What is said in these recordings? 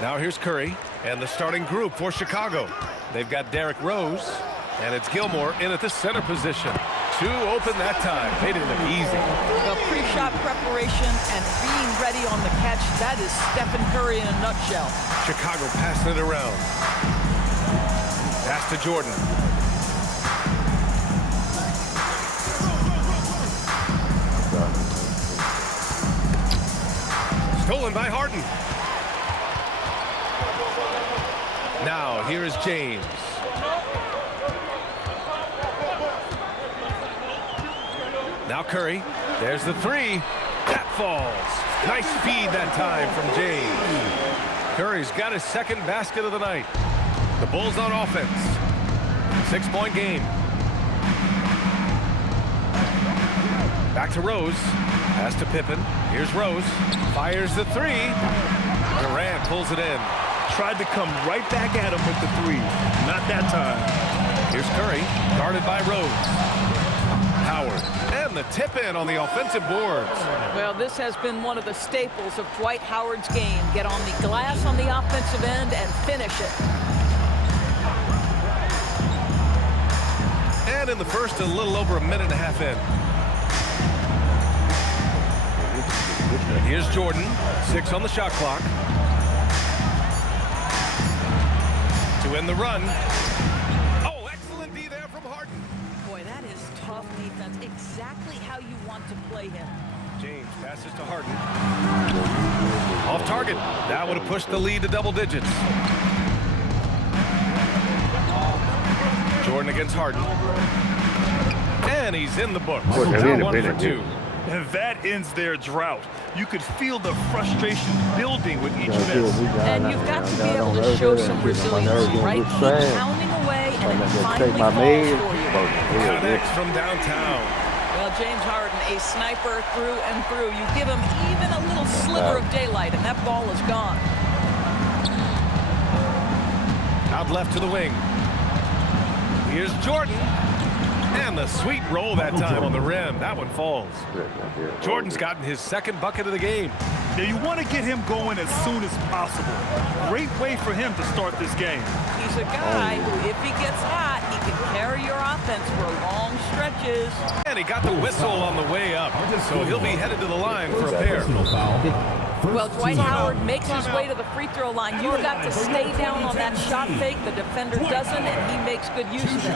Now here's Curry and the starting group for Chicago. They've got Derrick Rose, and it's Gilmore in at the center position. Two open that time. Made it look easy. Well, pre-shot preparation and being ready on the catch, that is Stephen Curry in a nutshell. Chicago passing it around. Pass to Jordan. Stolen by Harden. Now here is James. Now Curry. There's the three. That falls. Nice feed that time from James. Curry's got his second basket of the night. The Bulls on offense. 6-point game. Back to Rose. Pass to Pippen. Here's Rose. Fires the three. Durant pulls it in. Tried to come right back at him with the three. Not that time. Here's Curry. Guarded by Rose. Howard. And the tip in on the offensive boards. Well, this has been one of the staples of Dwight Howard's game. Get on the glass on the offensive end and finish it. And in the first, a little over a minute and a half in. Here's Jordan. 6 on the shot clock. To end the run. Oh, excellent D there from Harden. Boy, that is tough defense. Exactly how you want to play him. James passes to Harden. Off target. That would have pushed the lead to double digits. Jordan against Harden. And he's in the books. Now 1 for 2. And that ends their drought. You could feel the frustration building with each miss. And you've got to be able to show some resiliency, right? Keep pounding away, and it finally falls for you. Connects from downtown. Well, James Harden, a sniper through and through. You give him even a little sliver of daylight, and that ball is gone. Out left to the wing. Here's Jordan. And the sweet roll that time on the rim. That one falls. Jordan's gotten his second bucket of the game. Now you want to get him going as soon as possible. Great way for him to start this game. He's a guy who, if he gets hot, he can carry your offense for long stretches. And he got the whistle on the way up. So he'll be headed to the line for a pair. Well, Dwight Howard makes his way to the free throw line. You've got to stay down on that shot fake. The defender doesn't, and he makes good use of it.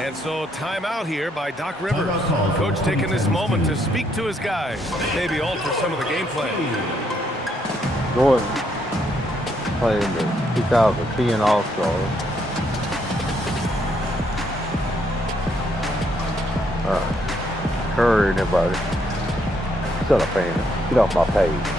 And so timeout here by Doc Rivers. Coach taking this moment to speak to his guys. Maybe alter some of the game plan. Jordan playing the 2010 All-Stars. Curry and everybody. Shut up, fan. Get off my page.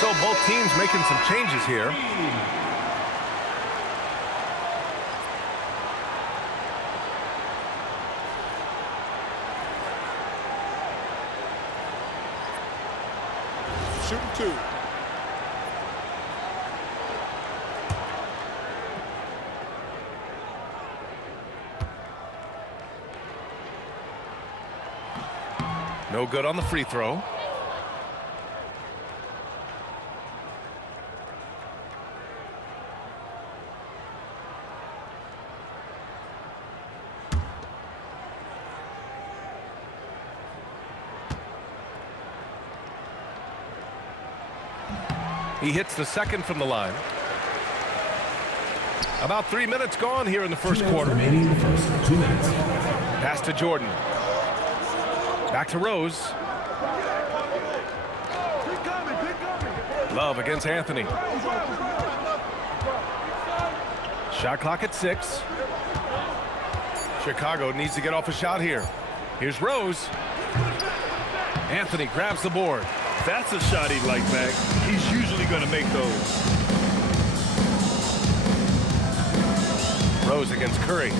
So both teams making some changes here. Shooting 2. No good on the free throw. He hits the second from the line. About 3 minutes gone here in the first quarter. Remaining in the first 2 minutes. Pass to Jordan. Back to Rose. Love against Anthony. Shot clock at 6. Chicago needs to get off a shot here. Here's Rose. Anthony grabs the board. That's a shot he'd like back. He's usually going to make those. Rose against Curry.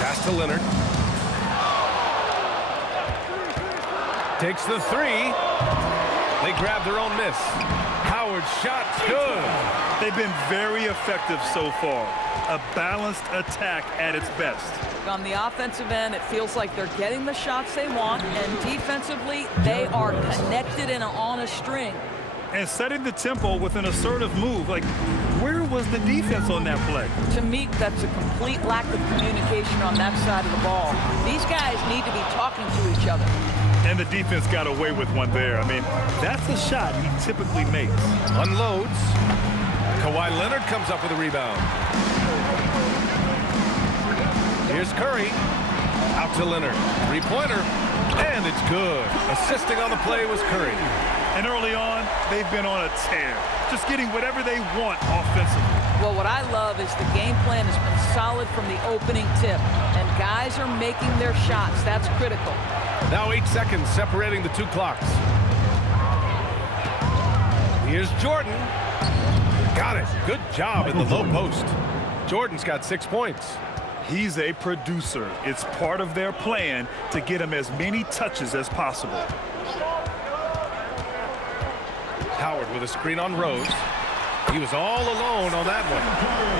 Pass to Leonard. Takes the 3. They grab their own miss. Howard's shot's good. They've been very effective so far. A balanced attack at its best. On the offensive end, it feels like they're getting the shots they want, and defensively, they are connected and on a string. And setting the tempo with an assertive move. Like, where was the defense on that play? To me, that's a complete lack of communication on that side of the ball. These guys need to be talking to each other. And the defense got away with one there. I mean, that's a shot he typically makes. Unloads. Kawhi Leonard comes up with a rebound. Here's Curry. Out to Leonard. Three-pointer. And it's good. Assisting on the play was Curry. And early on, they've been on a tear. Just getting whatever they want offensively. Well, what I love is the game plan has been solid from the opening tip. And guys are making their shots. That's critical. Now 8 seconds separating the two clocks. Here's Jordan. Got it. Good job in the low post. Jordan's got 6 points. He's a producer. It's part of their plan to get him as many touches as possible. Howard with a screen on Rose. He was all alone on that one.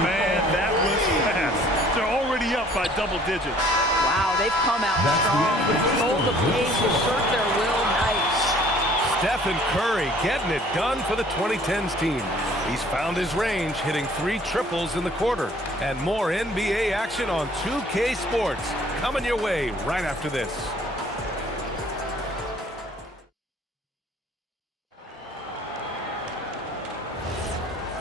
Man, that was fast. They're already up by double digits. Wow, they've come out strong. Control the pace, assert their will. Nice. Stephen Curry getting it done for the 2010s team. He's found his range, hitting 3 triples in the quarter. And more NBA action on 2K Sports coming your way right after this.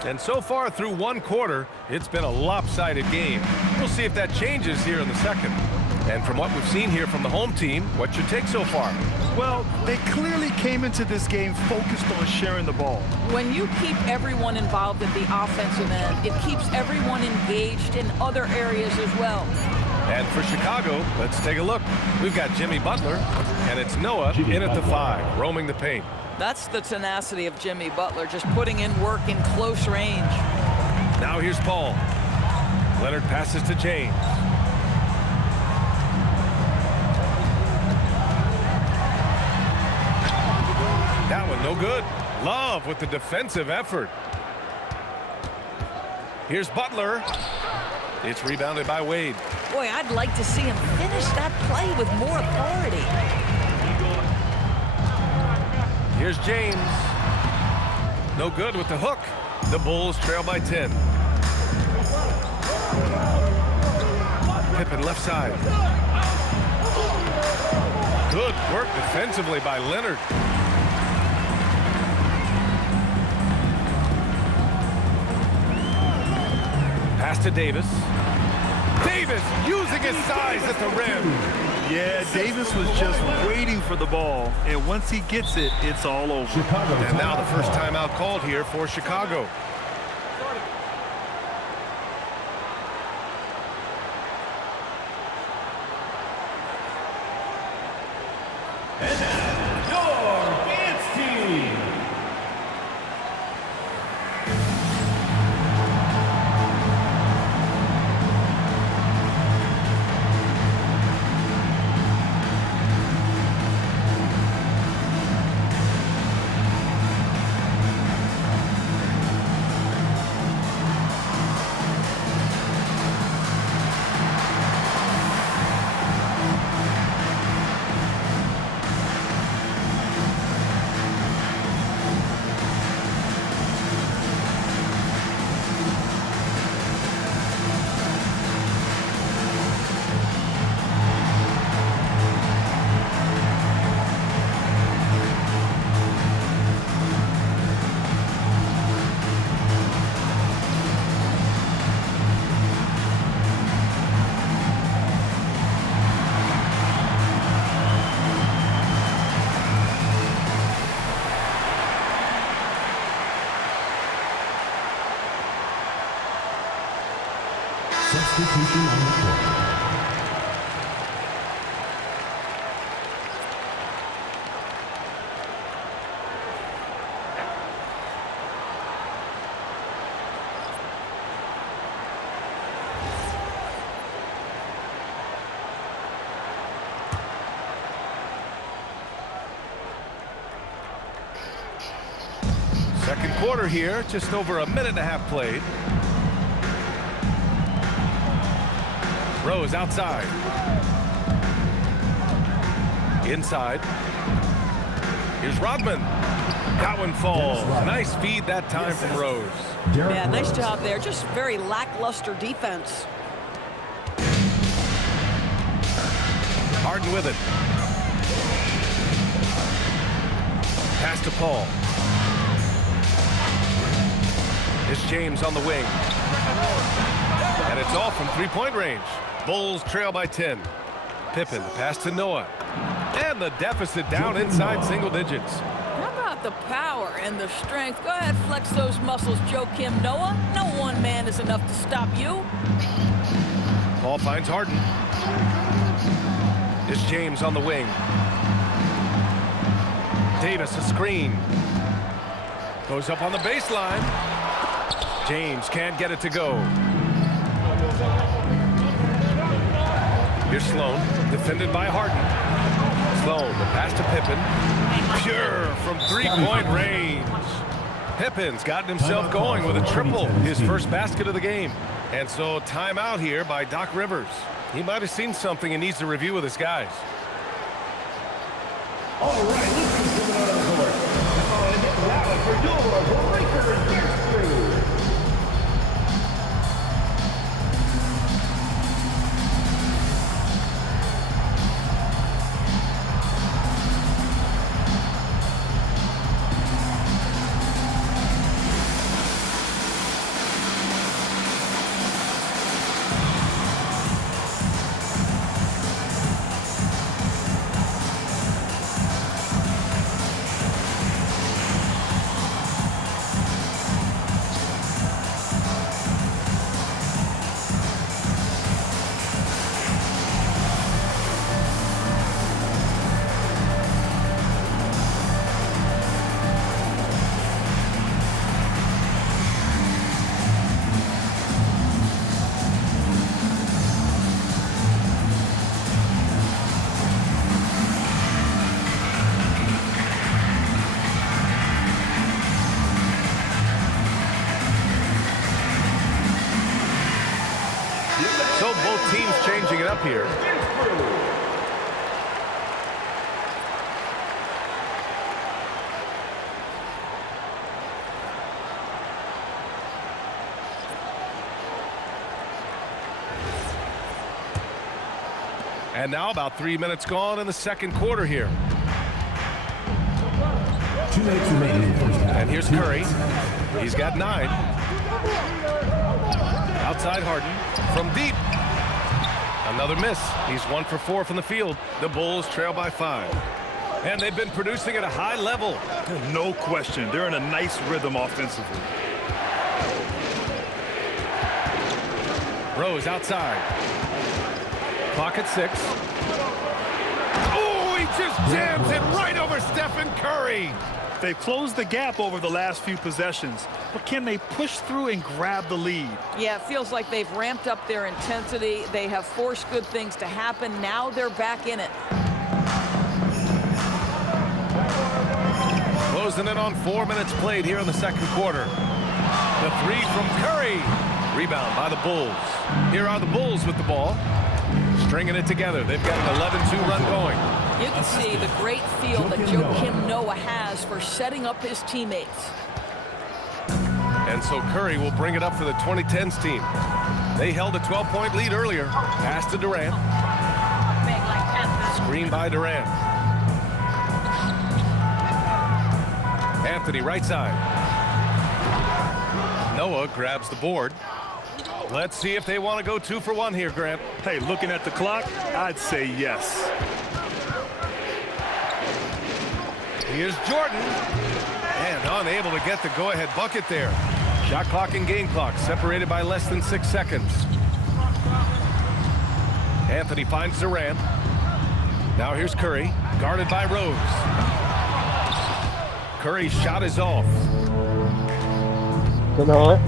And so far through one quarter, it's been a lopsided game. We'll see if that changes here in the second. And from what we've seen here from the home team, what's your take so far? Well, they clearly came into this game focused on sharing the ball. When you keep everyone involved at the offensive end, it keeps everyone engaged in other areas as well. And for Chicago, let's take a look. We've got Jimmy Butler, and it's Noah in at the 5, roaming the paint. That's the tenacity of Jimmy Butler, just putting in work in close range. Now here's Paul. Leonard passes to James. That one no good. Love with the defensive effort. Here's Butler. It's rebounded by Wade. Boy, I'd like to see him finish that play with more authority. Here's James. No good with the hook. The Bulls trail by 10. Pippen left side. Good work defensively by Leonard. Pass to Davis. Davis using his size at the rim. Yeah, Davis was just waiting for the ball, and once he gets it, it's all over. And now the first timeout called here for Chicago. And now, your dance team. Substitution on the court. Second quarter here, just over a minute and a half played. Rose outside. Inside. Here's Rodman. That one falls. Nice feed that time from Rose. Yeah, nice job there. Just very lackluster defense. Harden with it. Pass to Paul. It's James on the wing. And it's off from three-point range. Bulls trail by 10. Pippen, the pass to Noah. And the deficit down inside single digits. How about the power and the strength? Go ahead, flex those muscles, Joakim Noah. No one man is enough to stop you. Paul finds Harden. It's James on the wing. Davis, a screen. Goes up on the baseline. James can't get it to go. Here's Sloan, defended by Harden. Sloan, the pass to Pippen. Pure from three-point range. Pippen's gotten himself going with a triple, his first basket of the game. And so timeout here by Doc Rivers. He might have seen something and needs to review with his guys. All right, this is coming out of the court. And now for your Lakers history. So both teams changing it up here. And now about 3 minutes gone in the second quarter here. 2 minutes remaining in the first half. And here's Curry. He's got 9. Outside Harden from deep. Another miss. He's 1 for 4 from the field. The Bulls trail by 5. And they've been producing at a high level. No question. They're in a nice rhythm offensively. Rose outside. Clock at 6. Oh, he just jams it right over Stephen Curry. They've closed the gap over the last few possessions, but can they push through and grab the lead? Yeah, it feels like they've ramped up their intensity. They have forced good things to happen. Now they're back in it. Closing in on 4 minutes played here in the second quarter. The three from Curry. Rebound by the Bulls. Here are the Bulls with the ball. Stringing it together. They've got an 11-2 run going. You can see the great feel that Joakim Noah has for setting up his teammates. And so Curry will bring it up for the 2010s team. They held a 12-point lead earlier. Pass to Durant. Screen by Durant. Anthony right side. Noah grabs the board. Let's see if they want to go 2 for 1 here, Grant. Hey, looking at the clock, I'd say yes. Here's Jordan. And unable to get the go-ahead bucket there. Shot clock and game clock separated by less than 6 seconds. Anthony finds Durant. Now here's Curry, guarded by Rose. Curry's shot is off. Tonight.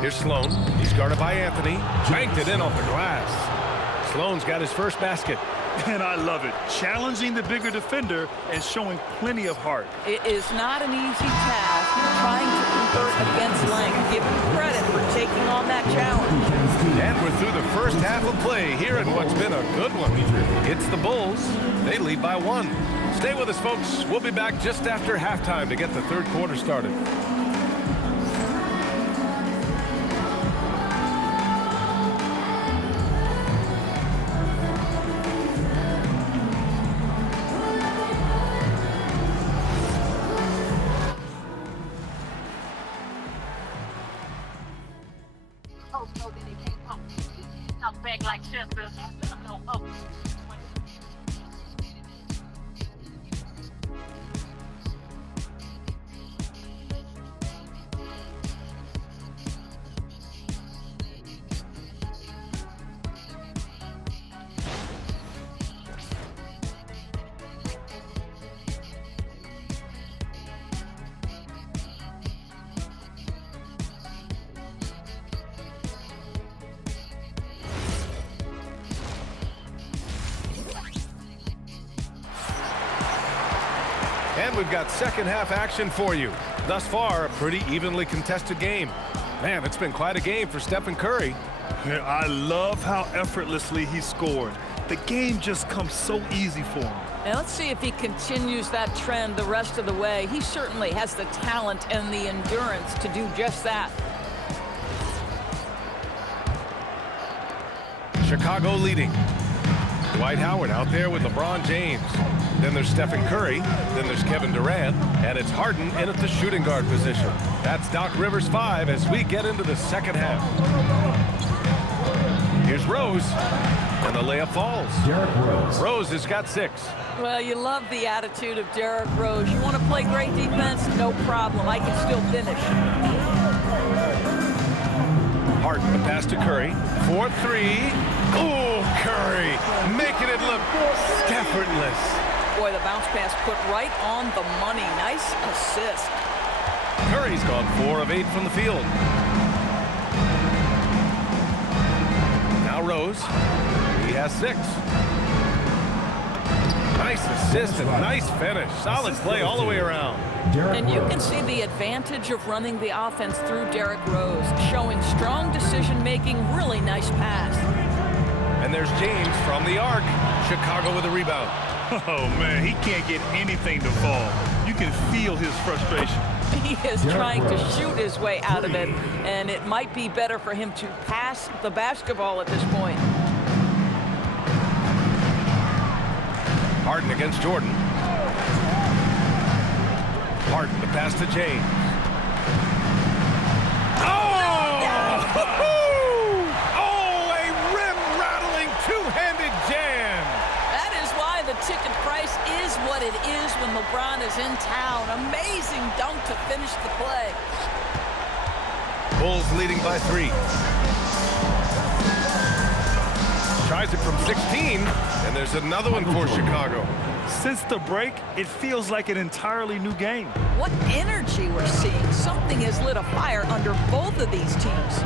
Here's Sloan. He's guarded by Anthony. Banked it in off the glass. Sloan's got his first basket. And I love it. Challenging the bigger defender and showing plenty of heart. It is not an easy task trying to convert against length. Give him credit for taking on that challenge. And we're through the first half of play here in what's been a good one. It's the Bulls. They lead by 1. Stay with us, folks. We'll be back just after halftime to get the third quarter started. And we've got second half action for you. Thus far, a pretty evenly contested game. Man, it's been quite a game for Stephen Curry. Yeah, I love how effortlessly he scored. The game just comes so easy for him. And let's see if he continues that trend the rest of the way. He certainly has the talent and the endurance to do just that. Chicago leading. Dwight Howard out there with LeBron James. Then there's Stephen Curry. Then there's Kevin Durant. And it's Harden in at the shooting guard position. That's Doc Rivers 5 as we get into the second half. Here's Rose. And the layup falls. Derrick Rose. Rose has got 6. Well, you love the attitude of Derrick Rose. You want to play great defense? No problem. I can still finish. Harden, the pass to Curry. 4-3. Oh, Curry making it look effortless. Boy, the bounce pass put right on the money. Nice assist. Curry's gone 4 of 8 from the field. Now Rose. He has 6. Nice assist and nice finish. Solid play all the way around. And you can see the advantage of running the offense through Derrick Rose, showing strong decision-making, really nice pass. And there's James from the arc. Chicago with a rebound. Oh, man, he can't get anything to fall. You can feel his frustration. He is trying to shoot his way out of it, and it might be better for him to pass the basketball at this point. Harden against Jordan. Harden, the pass to James. Oh! Oh, a rim-rattling two-handed jam. That is why the ticket price is what it is when LeBron is in town. Amazing dunk to finish the play. Bulls leading by 3. Tries it from 16, and there's another one for Chicago. Since the break, it feels like an entirely new game. What energy we're seeing. Something has lit a fire under both of these teams.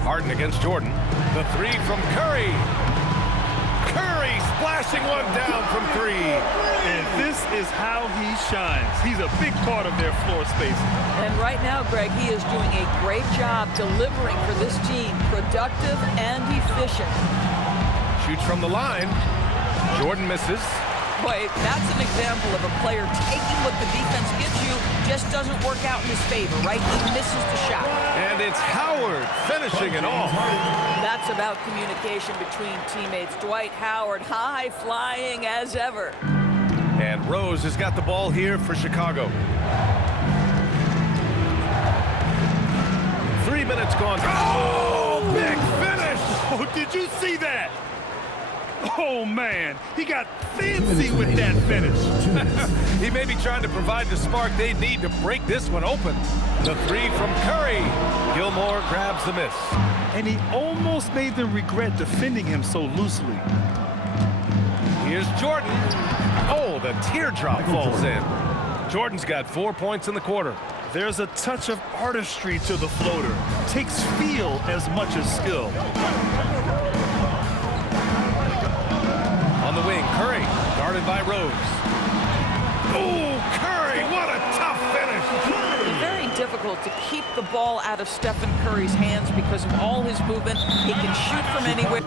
Harden against Jordan. The 3 from Curry. Curry splashing one down from 3. And this is how he shines. He's a big part of their floor space. And right now, Greg, he is doing a great job delivering for this team. Productive and efficient. Shoots from the line. Jordan misses. Boy, that's an example of a player taking what the defense gives you, just doesn't work out in his favor, right? He misses the shot. And it's Howard finishing it off. That's about communication between teammates. Dwight Howard, high flying as ever. And Rose has got the ball here for Chicago. 3 minutes gone. Oh, big finish! Oh, did you see that? Oh, man, he got fancy with that finish. He may be trying to provide the spark they need to break this one open. The three from Curry. Gilmore grabs the miss. And he almost made them regret defending him so loosely. Here's Jordan. Oh, the teardrop falls in. Jordan's got 4 points in the quarter. There's a touch of artistry to the floater. Takes feel as much as skill. On the wing, Curry, guarded by Rose. Oh, Curry, what a tough finish. Very difficult to keep the ball out of Stephen Curry's hands because of all his movement. He can shoot from anywhere.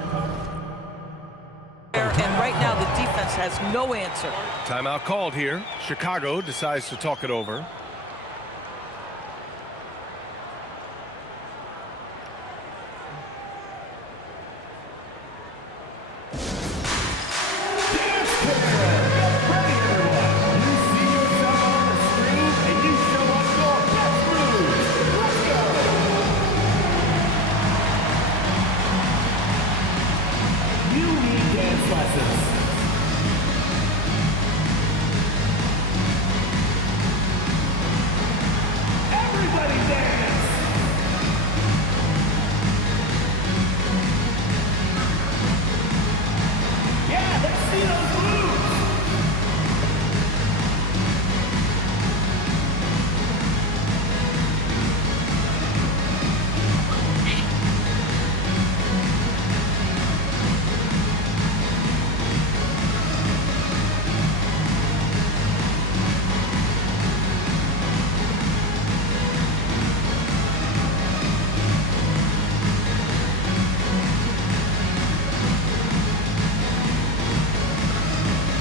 And right now the defense has no answer. Timeout called here. Chicago decides to talk it over.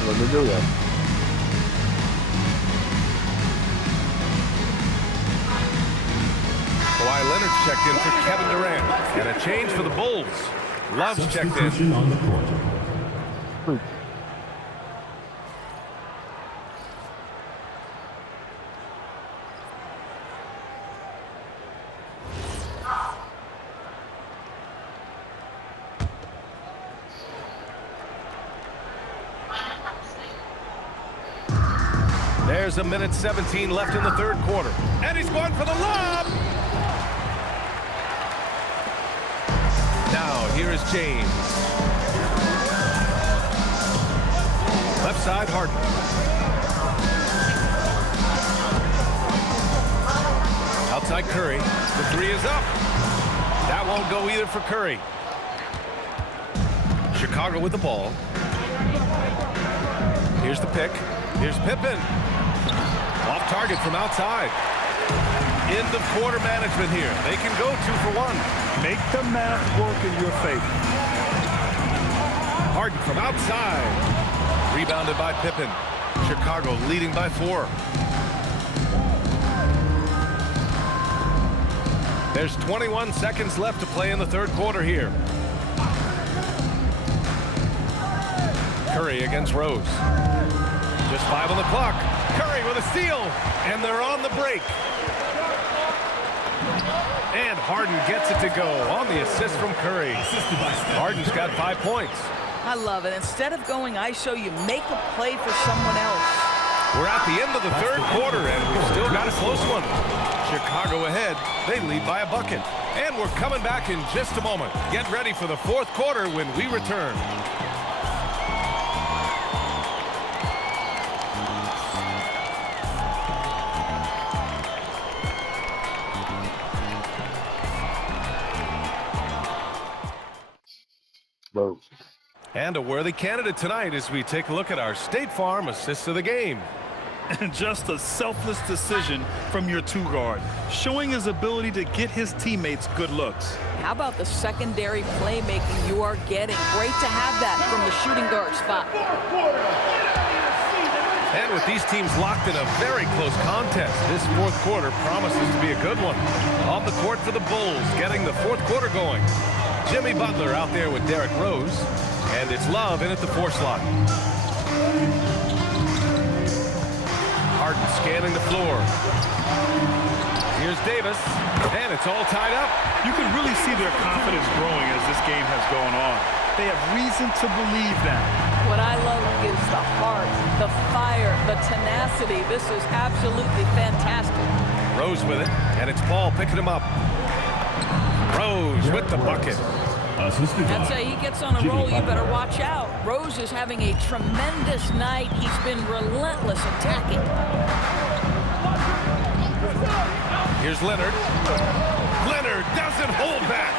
Let me do that. Kawhi Leonard's checked in for Kevin Durant. And a change for the Bulls. Love's checked in. Substitution on the court. There's a minute 17 left in the third quarter. And he's going for the lob. Now, here is James. Left side, Harden. Outside Curry. The three is up. That won't go either for Curry. Chicago with the ball. Here's the pick. Here's Pippen. Off target from outside. End of quarter management here. They can go 2 for 1. Make the math work in your favor. Harden from outside. Rebounded by Pippen. Chicago leading by 4. There's 21 seconds left to play in the third quarter here. Curry against Rose. Just 5 on the clock. Curry with a steal. And they're on the break. And Harden gets it to go on the assist from Curry. Harden's got 5 points. I love it. Instead of going ISO, you make a play for someone else. We're at the end of the third quarter, and we've still got a close one. Chicago ahead. They lead by a bucket. And we're coming back in just a moment. Get ready for the fourth quarter when we return. Bro. And a worthy candidate tonight as we take a look at our State Farm assist of the game. And just a selfless decision from your 2-guard, showing his ability to get his teammates good looks. How about the secondary playmaking you are getting? Great to have that from the shooting guard spot. And with these teams locked in a very close contest, this fourth quarter promises to be a good one. On the court for the Bulls, getting the fourth quarter going. Jimmy Butler out there with Derrick Rose. And it's Love in at the 4 slot. Harden scanning the floor. Here's Davis. And it's all tied up. You can really see their confidence growing as this game has gone on. They have reason to believe that. What I love is the heart, the fire, the tenacity. This is absolutely fantastic. Rose with it, and it's Paul picking him up. Rose with the bucket. I'd say he gets on a roll, you better watch out. Rose is having a tremendous night. He's been relentless attacking. Here's Leonard. Leonard doesn't hold back.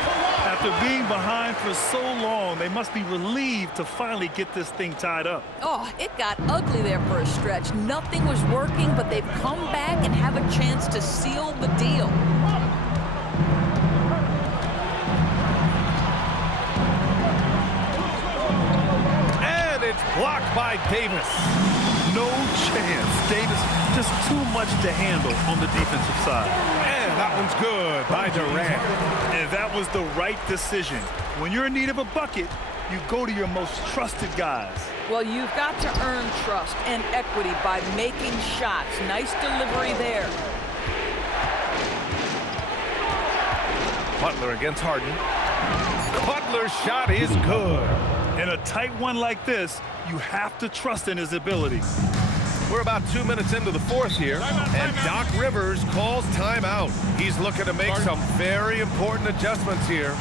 After being behind for so long, they must be relieved to finally get this thing tied up. Oh, it got ugly there for a stretch. Nothing was working, but they've come back and have a chance to seal the deal. And it's blocked by Davis. No chance. Davis just too much to handle on the defensive side. And that one's good by Durant. And that was the right decision. When you're in need of a bucket, you go to your most trusted guys. Well, you've got to earn trust and equity by making shots. Nice delivery there. Butler against Harden. Butler's shot is good. In a tight one like this, you have to trust in his ability. We're about 2 minutes into the fourth here, and Doc Rivers calls timeout. He's looking to make some very important adjustments here.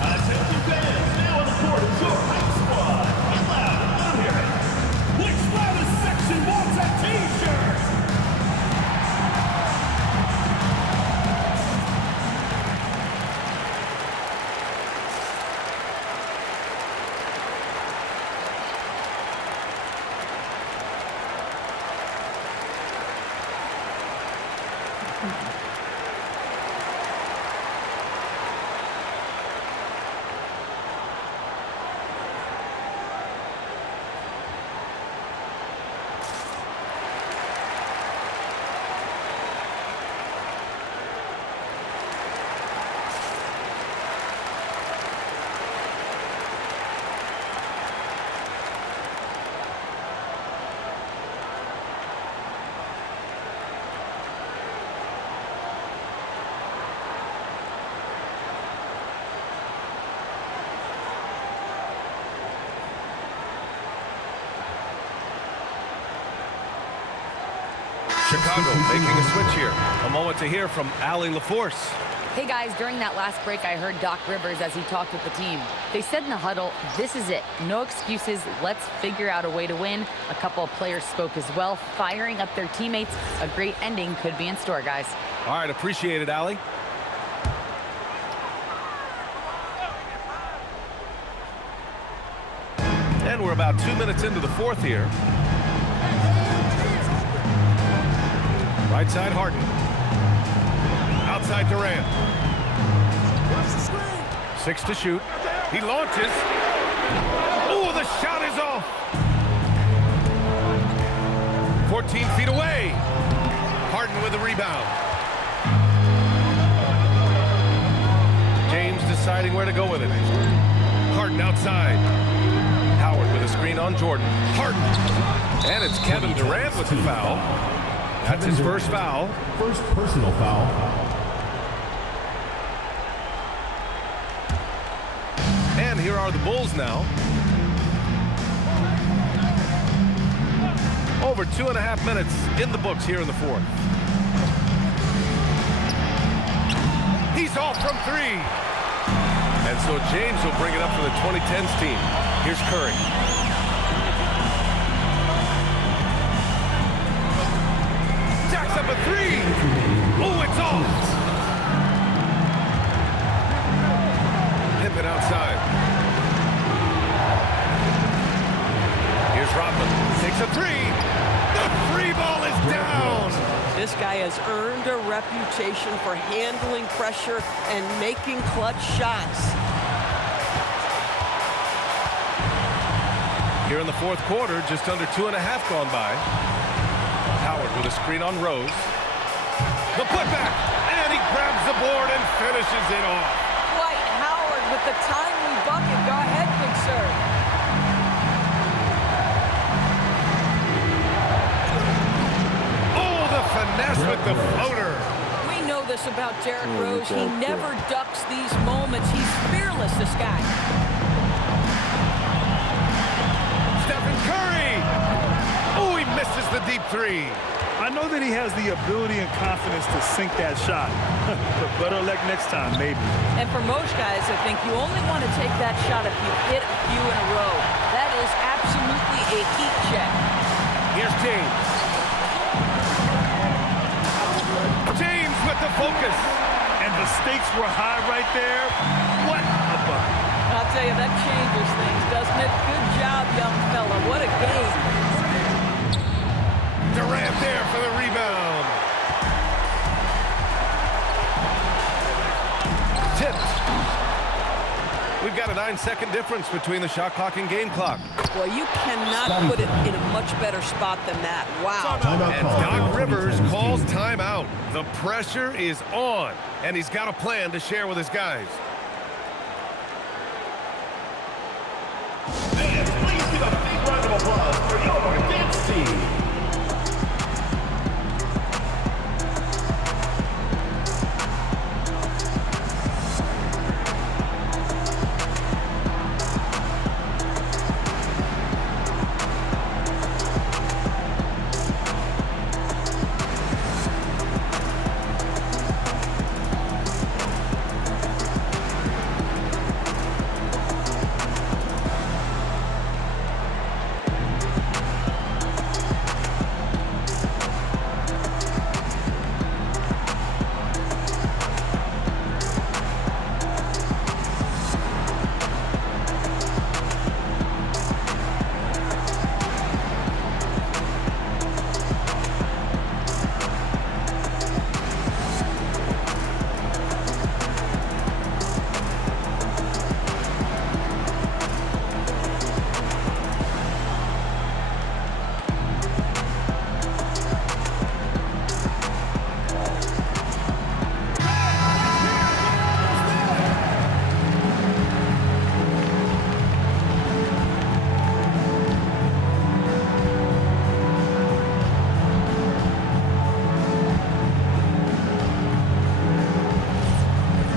Attention fans, now on the court is your high squad. Get loud, out here. Which loudest section wants a t-shirt? Chicago making a switch here. A moment to hear from Allie LaForce. Hey guys, during that last break, I heard Doc Rivers as he talked with the team. They said in the huddle, this is it. No excuses. Let's figure out a way to win. A couple of players spoke as well, firing up their teammates. A great ending could be in store, guys. All right, appreciate it, Allie. And we're about 2 minutes into the fourth here. Right side, Harden. Outside, Durant. 6 to shoot. He launches. Oh, the shot is off. 14 feet away. Harden with the rebound. James deciding where to go with it. Harden outside. Howard with a screen on Jordan. Harden. And it's Kevin Durant with the foul. That's his first foul. First personal foul. And here are the Bulls now. Over 2.5 minutes in the books here in the fourth. He's off from 3. And so James will bring it up for the 2010s team. Here's Curry. Jacks up a 3. Oh, it's off. Pippen outside. Here's Rodman. Takes a 3. The 3 ball is down. This guy has earned a reputation for handling pressure and making clutch shots. Here in the fourth quarter, just under 2.5 gone by. Howard with a screen on Rose. The putback, and he grabs the board and finishes it off. Dwight Howard with the timely bucket. Go ahead, big sir. a floater. We know this about Derrick Rose. He never ducks these moments. He's fearless, this guy. Stephen Curry. Oh, he misses the deep three. I know that he has the ability and confidence to sink that shot, but better luck next time, maybe. And for most guys, I think you only want to take that shot if you hit a few in a row. That is absolutely a heat check. Here's James. James with the focus. And the stakes were high right there. What a bucket. I'll tell you, that changes things, doesn't it? Good job, young fella. What a game. Durant there for the rebound. Tipped. We've got a 9-second difference between the shot clock and game clock. Well, you cannot put it in a much better spot than that. Wow. And Doc Rivers calls timeout. The pressure is on, and he's got a plan to share with his guys. Fans, please give a big round of applause for your dance team.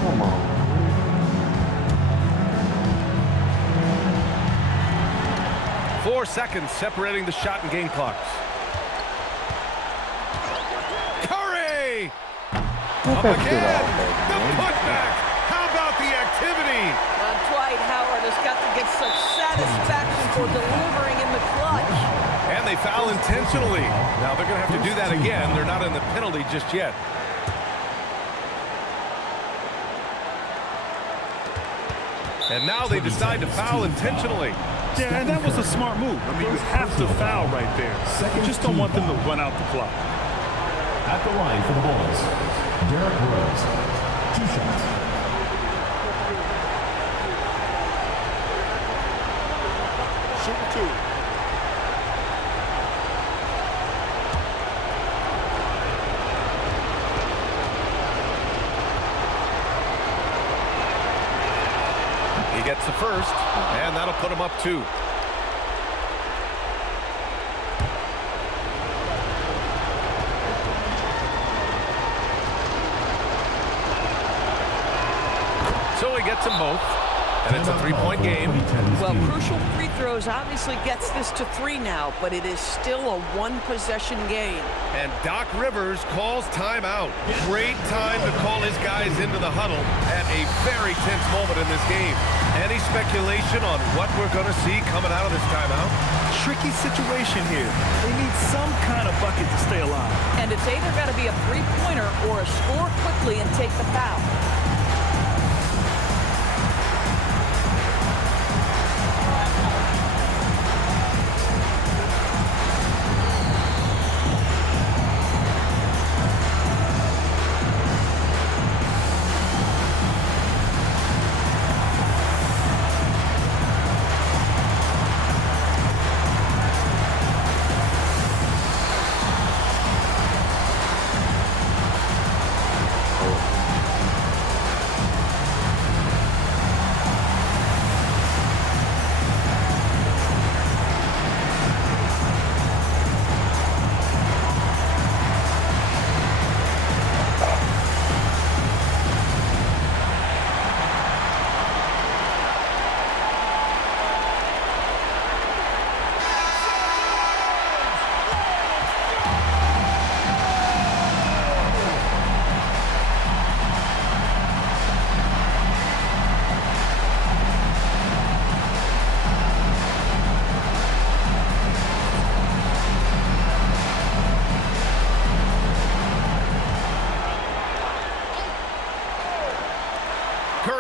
Come on. 4 seconds separating the shot and game clocks. Curry! Up That's again! good The offense, man. putback! How about the activity? Dwight Howard has got to get such satisfaction for delivering in the clutch. And they foul intentionally. Now they're going to have to do that again. They're not in the penalty just yet. And now they decide to foul intentionally. Yeah, and that was a smart move. I mean, you have to foul right there. You just don't want them to run out the clock. At the line for the Bulls, Derrick Rose. 2 shots. Shooting 2. He gets the first, and that'll put him up 2. So he gets them both, and it's a 3-point game. Well, crucial free throws obviously gets this to 3 now, but it is still a one-possession game. And Doc Rivers calls timeout. Great time to call his guys into the huddle at a very tense moment in this game. Any speculation on what we're going to see coming out of this timeout? Tricky situation here. They need some kind of bucket to stay alive. And it's either got to be a three-pointer or a score quickly and take the foul.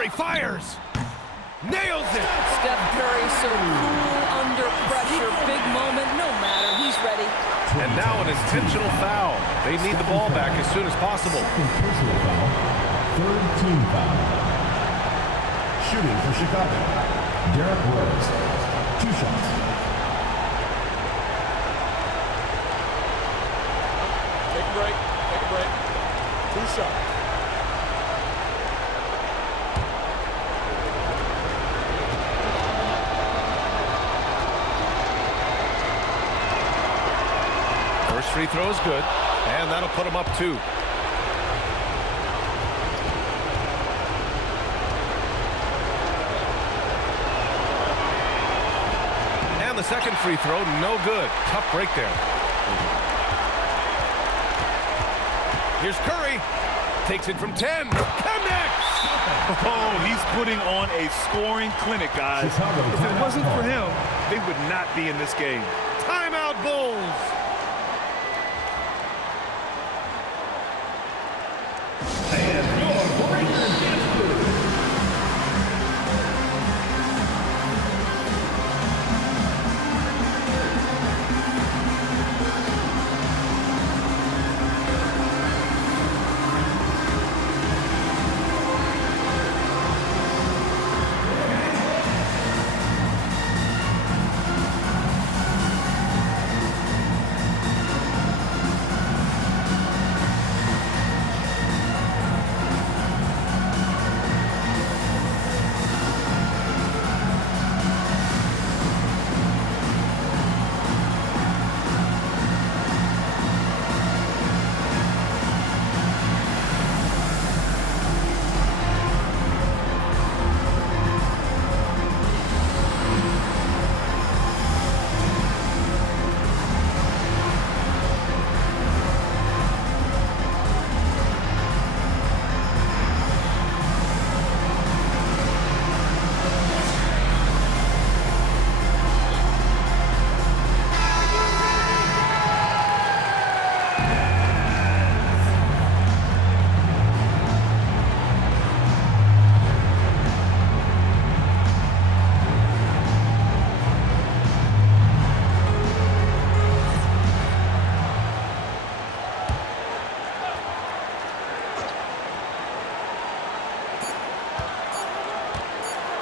Curry fires. Nails it. Steph Curry so cool under pressure. Big moment, no matter. He's ready. And now an intentional foul. They need the ball back as soon as possible. Personal foul. Third team foul. Shooting for Chicago, Derrick Rose. 2 shots. Take a break. Take a break. 2 shots. First free throw is good, and that'll put him up 2. And the second free throw, no good. Tough break there. Here's Curry. Takes it from 10. Connects! Oh, he's putting on a scoring clinic, guys. If it wasn't for him, they would not be in this game. Timeout, Bulls!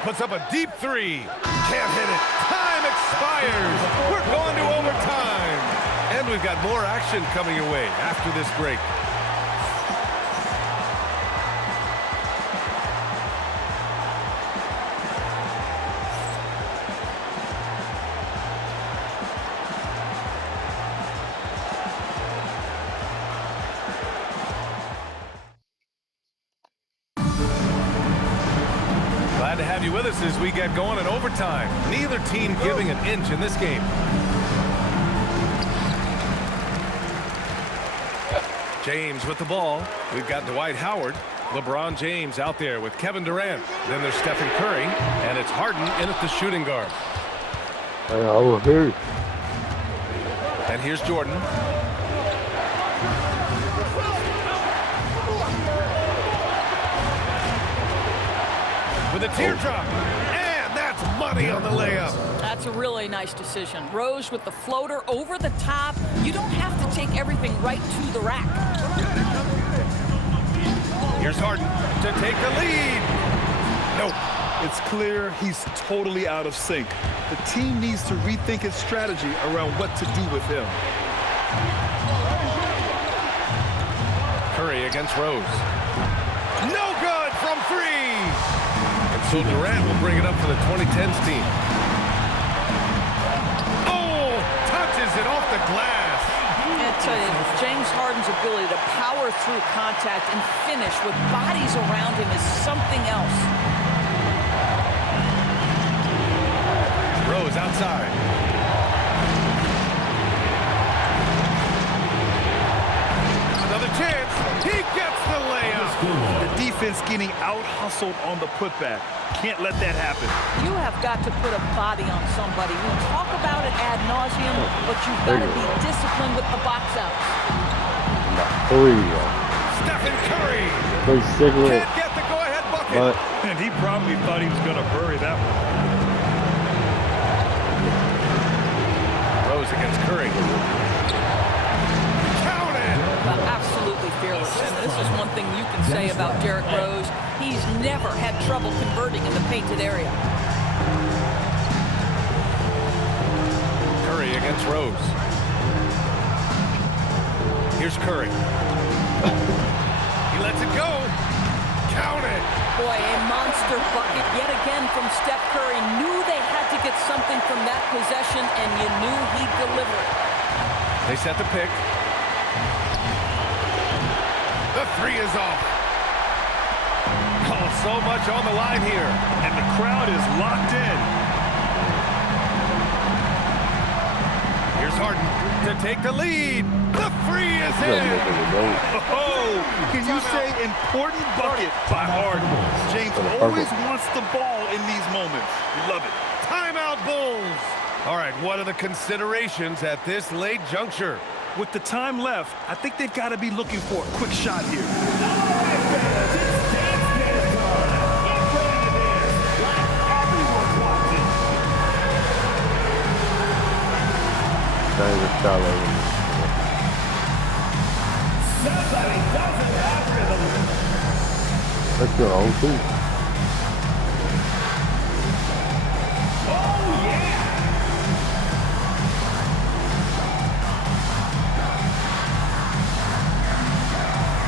Puts up a deep 3. Can't hit it. Time expires. We're going to overtime. And we've got more action coming your way after this break. Glad to have you with us as we get going in overtime. Neither team giving an inch in this game. James with the ball. We've got Dwight Howard. LeBron James out there with Kevin Durant. Then there's Stephen Curry. And it's Harden in at the shooting guard. And here's Jordan. With a teardrop, and that's money on the layup. That's a really nice decision. Rose with the floater over the top. You don't have to take everything right to the rack. Here's Harden to take the lead. Nope. It's clear he's totally out of sync. The team needs to rethink its strategy around what to do with him. Curry against Rose. No good from 3. So Durant will bring it up for the 2010s team. Oh, touches it off the glass. I tell you, James Harden's ability to power through contact and finish with bodies around him is something else. Rose outside. Another chance. He gets the layup. The defense getting out-hustled on the putback. Can't let that happen. You have got to put a body on somebody. We talk about it ad nauseum, but you've got to be disciplined with the box outs. Three. Stephen Curry. Cigarette. Can't get the go-ahead bucket. But And he probably thought he was going to bury that one. Rose against Curry. Counted! Absolutely fearless. And this is one thing you can say about Derrick Rose. He's never had trouble converting in the painted area. Curry against Rose. Here's Curry. He lets it go. Counted. Boy, a monster bucket yet again from Steph Curry. Knew they had to get something from that possession, and you knew he'd deliver it. They set the pick. The three is off. Oh, so much on the line here. And the crowd is locked in. Here's Harden to take the lead. The three is in. Oh, can you say important bucket by Harden? James always wants the ball in these moments. We love it. Timeout, Bulls. All right, what are the considerations at this late juncture? With the time left, I think they've got to be looking for a quick shot here. Somebody doesn't have rhythm. Let's go, O2. Oh, yeah.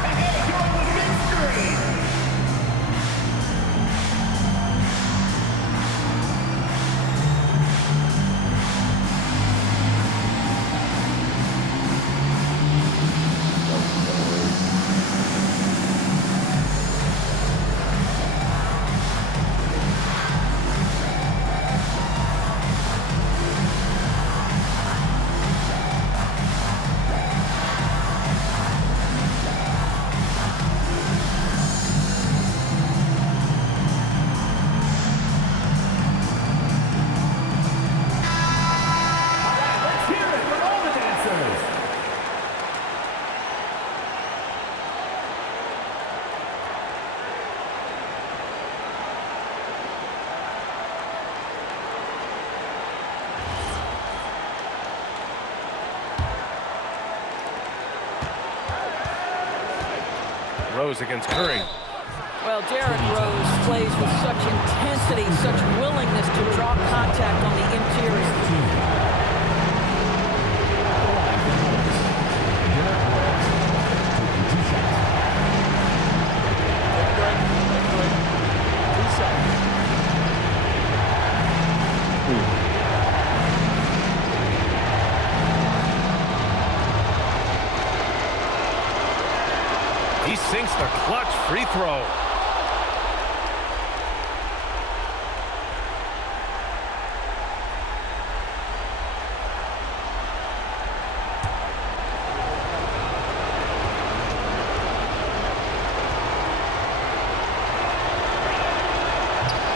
Hey, going with mid-screen. Let's hear it for all the dancers. Rose against Curry. Well, Derrick Rose plays with such intensity, such willingness to draw contact on the interior. He sinks the clutch free throw.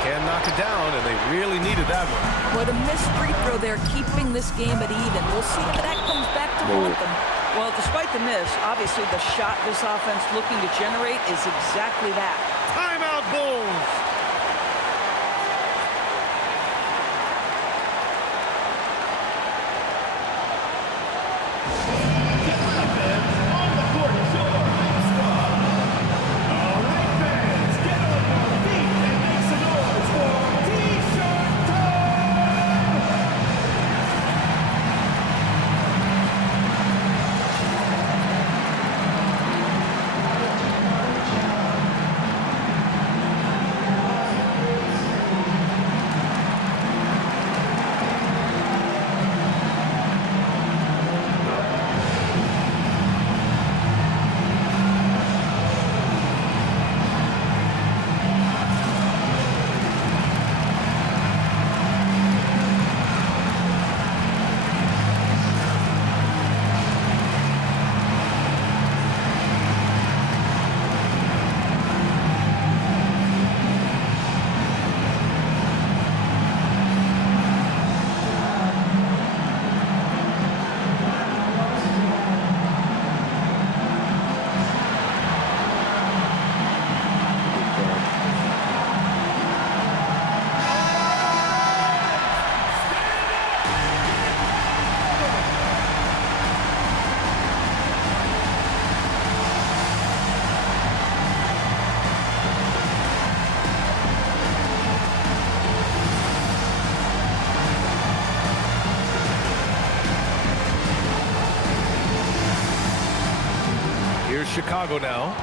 Can't knock it down, and they really needed that one. Well, the missed free throw there, keeping this game at even. We'll see if that comes back to haunt them. Well, despite the miss, obviously the shot this offense looking to generate is exactly that. Timeout, Bulls. On the court, your high squad. All right, fans, get up on the feet and make some noise for T-shirt time. Here's Chicago now.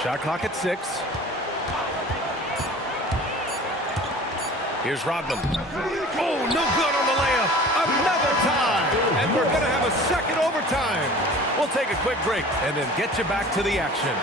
Shot clock at 6. Here's Rodman. Oh, no good on the layup. Another time. And we're going to have a second overtime. We'll take a quick break and then get you back to the action.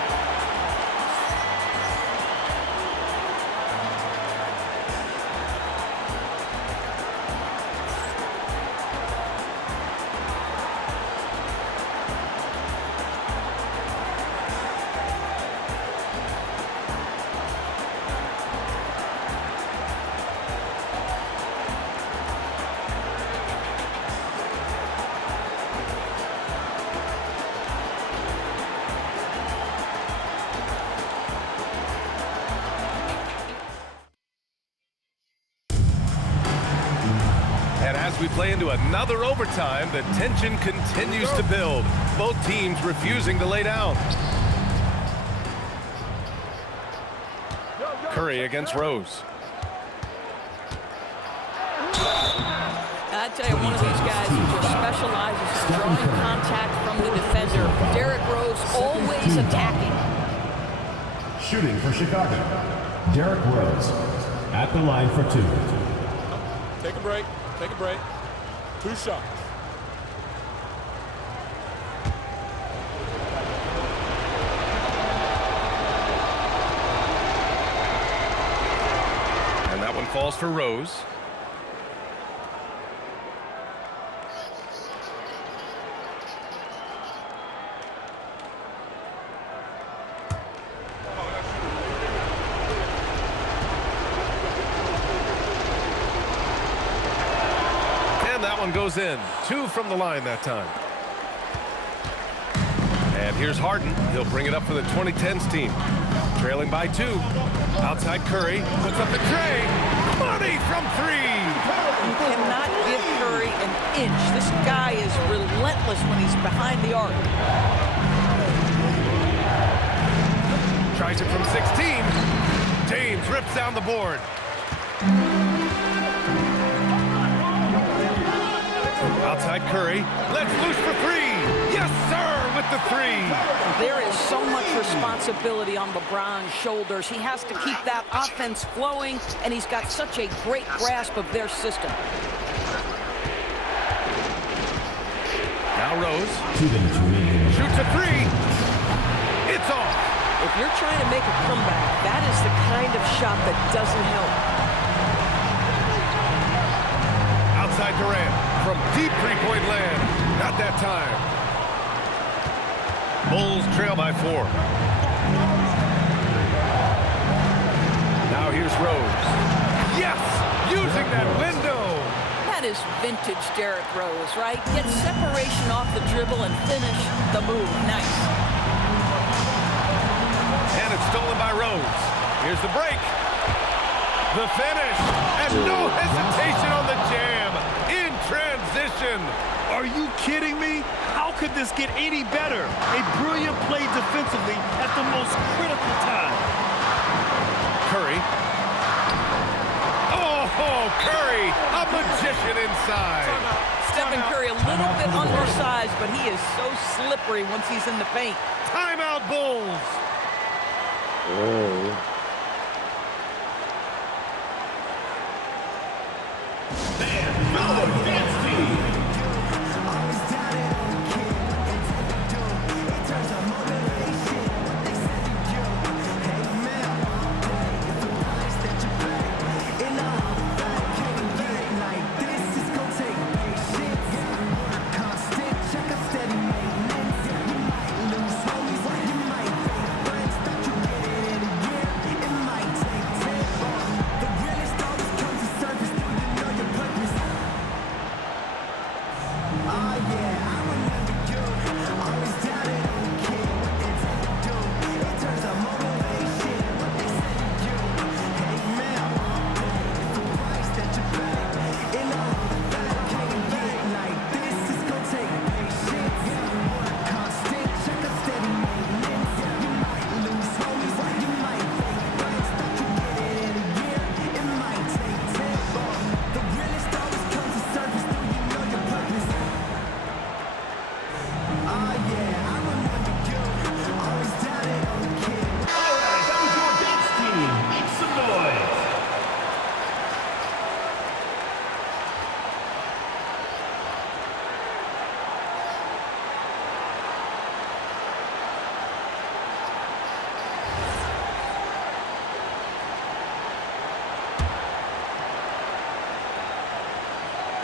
And as we play into another overtime, the tension continues to build. Both teams refusing to lay down. Curry against Rose. I tell you, one of these guys who just specializes in drawing contact from the defender. Derrick Rose always attacking. Shooting for Chicago, Derrick Rose at the line for 2. Take a break. Take a break. 2 shots. And that one falls for Rose. That one goes in. 2 from the line that time. And here's Harden. He'll bring it up for the 2010s team. Trailing by 2. Outside Curry. Puts up the tray. Money from 3. You cannot give Curry an inch. This guy is relentless when he's behind the arc. Tries it from 16. James rips down the board. Outside Curry, lets loose for 3. Yes, sir, with the 3. There is so much responsibility on LeBron's shoulders. He has to keep that offense flowing, and he's got such a great grasp of their system. Now Rose. Shoots a 3. It's off. If you're trying to make a comeback, that is the kind of shot that doesn't help. Outside Durant. From deep three-point land. Not that time. Bulls trail by 4. Now here's Rose. Yes! Using that window. That is vintage Derrick Rose, right? Get separation off the dribble and finish the move. Nice. And it's stolen by Rose. Here's the break. The finish. And no hesitation on the jam. In transition. Are you kidding me? How could this get any better? A brilliant play defensively at the most critical time. Curry. Oh, Curry, a magician inside. Stephen Curry, a little bit undersized, but he is so slippery once he's in the paint. Timeout, Bulls.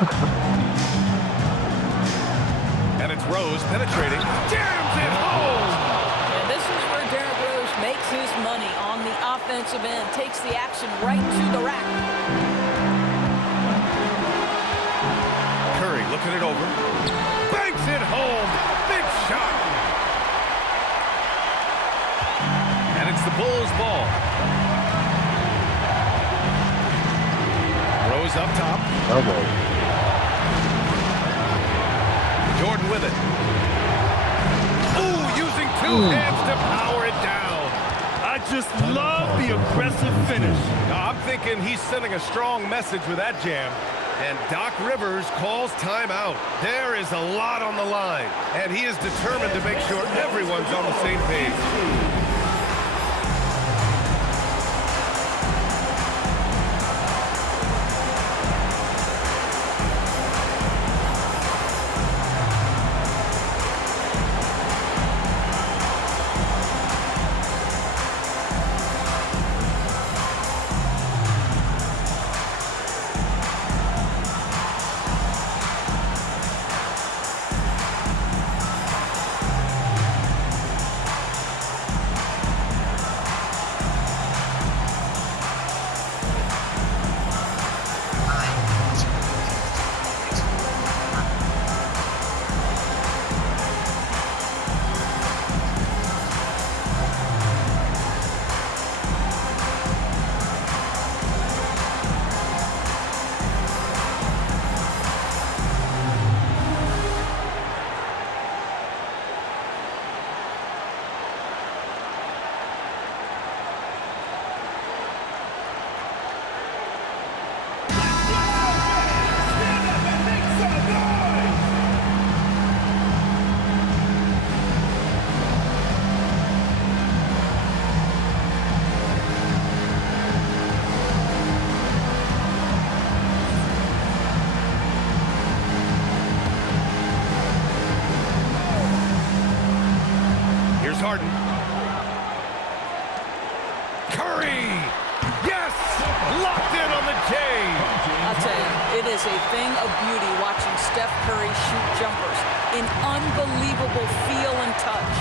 And it's Rose penetrating. Jams it home! And this is where Derrick Rose makes his money on the offensive end. Takes the action right to the rack. Curry looking it over. Banks it home! Big shot! And it's the Bulls' ball. Rose up top. Jordan with it. Ooh, using two hands to power it down. I just love the aggressive finish. I'm thinking he's sending a strong message with that jam. And Doc Rivers calls timeout. There is a lot on the line, and he is determined to make sure everyone's on the same page. Harden. Curry! Yes! Locked in on the J! I'll tell you, it is a thing of beauty watching Steph Curry shoot jumpers. An unbelievable feel and touch.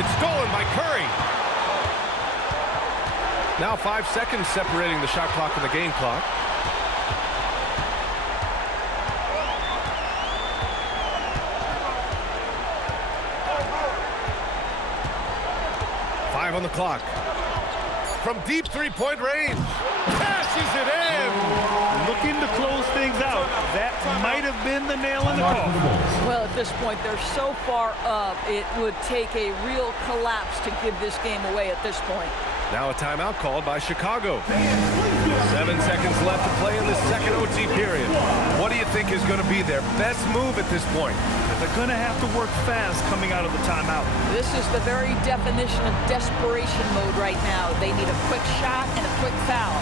It's stolen by Curry. Now 5 seconds separating the shot clock and the game clock. On the clock. From deep three-point range. Cashes it in. Looking to close things out. That might have been the nail in the coffin. Well, at this point, they're so far up, it would take a real collapse to give this game away at this point. Now a timeout called by Chicago. 7 seconds left to play in the second OT period. What do you think is going to be their best move at this point? They're going to have to work fast coming out of the timeout. This is the very definition of desperation mode right now. They need a quick shot and a quick foul.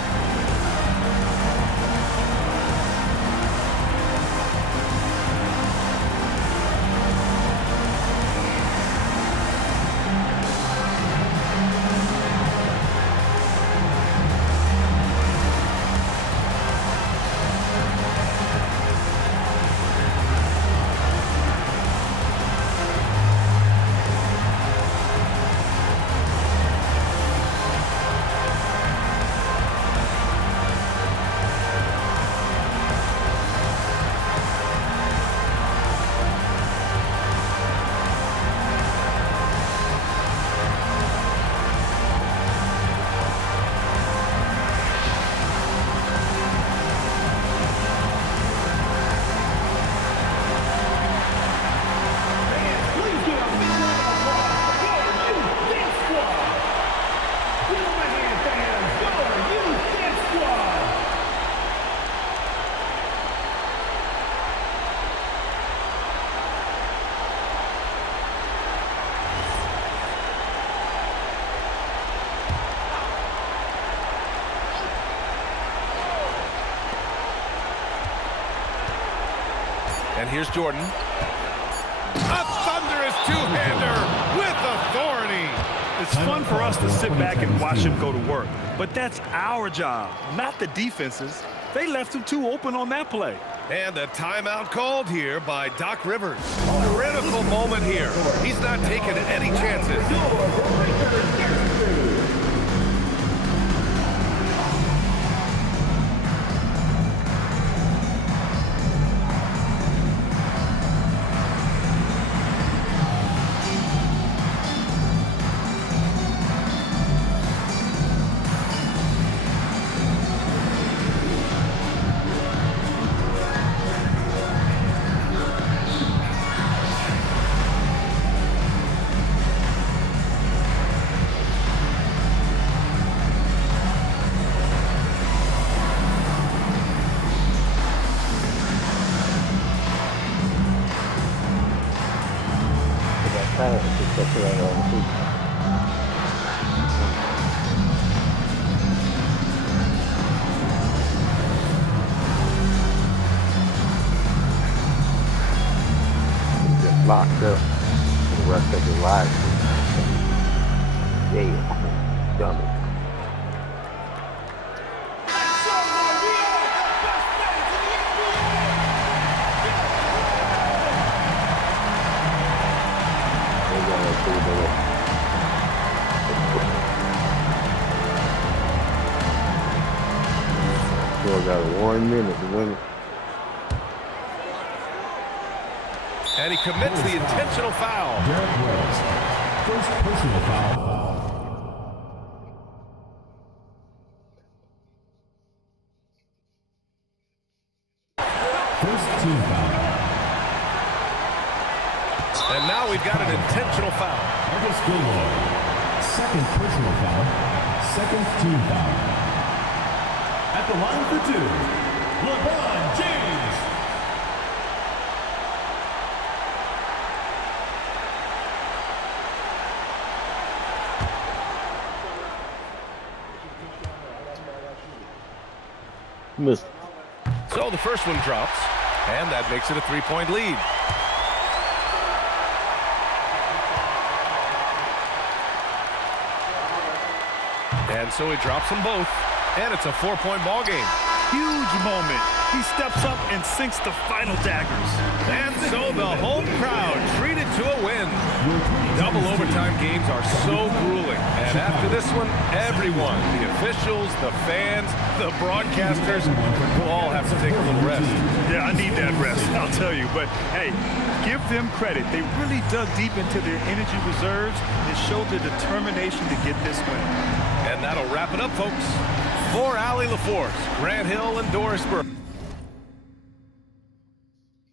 And here's Jordan. A thunderous two-hander with authority. The It's fun for us to sit back and watch him go to work. But that's our job, not the defense's. They left him too open on that play. And a timeout called here by Doc Rivers. Critical moment here. He's not taking any chances. Locked up for the rest of his life. Yeah, dummy. Still got 1 minute to win it. And he commits the intentional foul. Derek Rose. First personal foul. First team foul. And now we've got an intentional foul. Marcus Gilmore. Second personal foul. Second team foul. At the line for two, LeBron James. Missed. So the first one drops, and that makes it a 3-point lead. And so he drops them both, and it's a 4-point ball game. Huge moment. He steps up and sinks the final daggers. And so the home crowd treated to a win. Double overtime games are so grueling. And after this one, everyone, the officials, the fans, the broadcasters, will all have to take a little rest. Yeah, I need that rest, I'll tell you. But, hey, give them credit. They really dug deep into their energy reserves and showed their determination to get this win. And that'll wrap it up, folks. For Allie LaForce, Grant Hill, and Doris Burke.